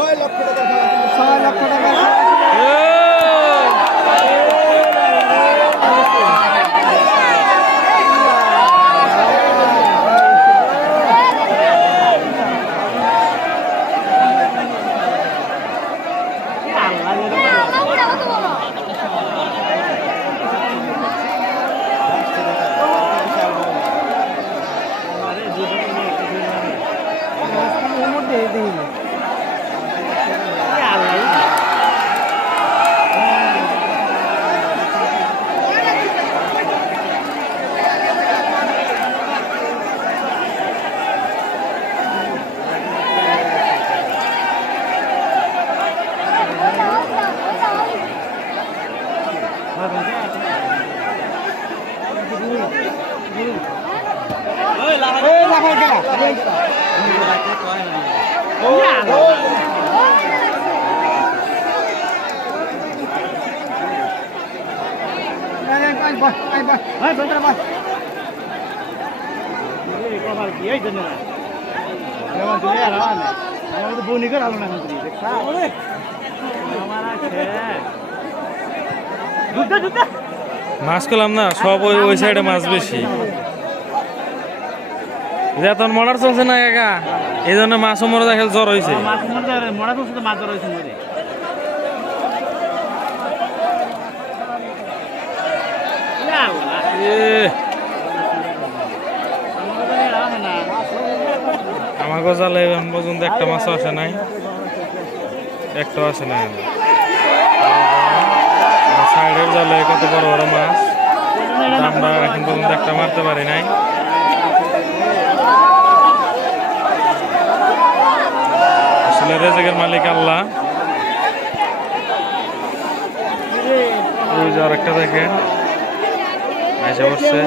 6 লক্ষ টাকা। মাছ করলাম না, সব ওই সাইডে মাছ বেশি। এখন মরার চলছে না একা, এই জন্য মাছও মরে দেখে জ্বর হয়েছে। আমাকে জালে এখন পর্যন্ত একটা মাছও আসে নাই, একটাও আসে নাই। সাইডের জালে কত বড় বড় মাছ, আমরা এখন পর্যন্ত একটা মারতে পারি নাই। আসলে রেজেকের মালিক আল্লাহ। ওই যে আরেকটা দেখেন আইসা বসছে,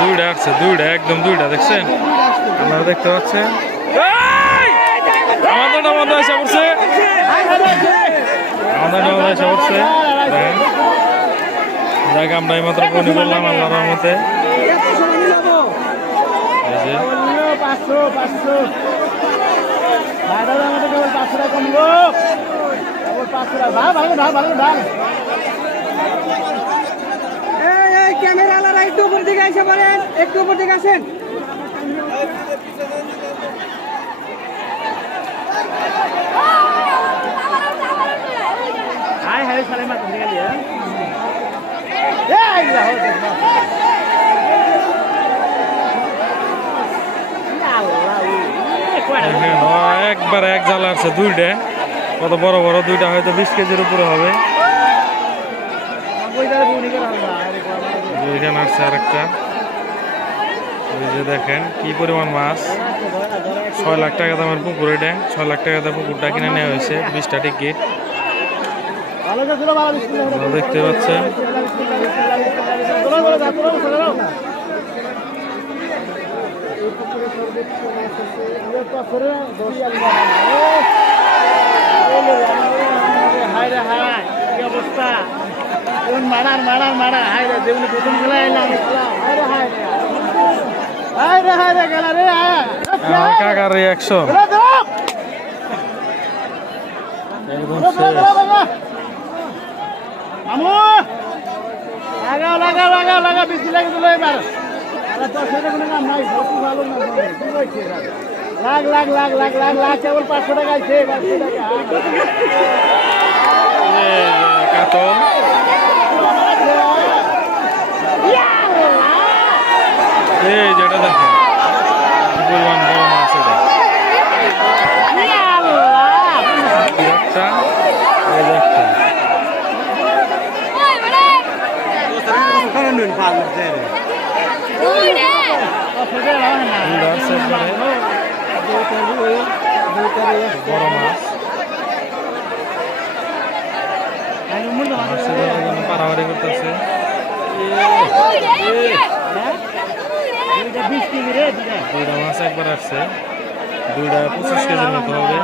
দুইটা আসছে, দুইটা একদম দুইটা দেখছেন, আপনারা দেখতে পাচ্ছেন। আমাদের এসে পড়ছে, আমাদের এসে পড়ছে। যাক আমরা এই মাত্র পনি করলাম আল্লাহর রহমতে। ক্যামেরাওয়ালারা একটু উপর দিকে এসে বলেন, একটু উপর দিকে আসেন। একবার এক জাল আসছে দুইটা, কত বড় বড় দুইটা, হয়তো 20 কেজির উপরে হবে। ওইখানে আসছে আরেকটা, ওই যে দেখেন কি পরিমাণ মাছ। 6 লাখ টাকা দামের পুকুর, এটা 6 লাখ টাকা দামের পুকুরটা কিনে নেওয়া হয়েছে, 20টা টিকিট দেখতে পাচ্ছেন। কাকার রিয়াকশন একদম শেষ। লাগাও লাগাও লাগাও লাগাও, বেশি লাগে দিল এবার। লাখ লাখ লাখ লাখ লাখ লাখ কেবল 500 টাকা আছে, 500 টাকা কাতল। এই যেটা দেখেন কি পরিমাণ বড় মাছ, এটা একটা, এই যে একটা। বড় মাছ পারাবাড়ি করতেছে। দুইটা মাছ একবার আসছে, দুইটা 25 কেজির মতো হবে।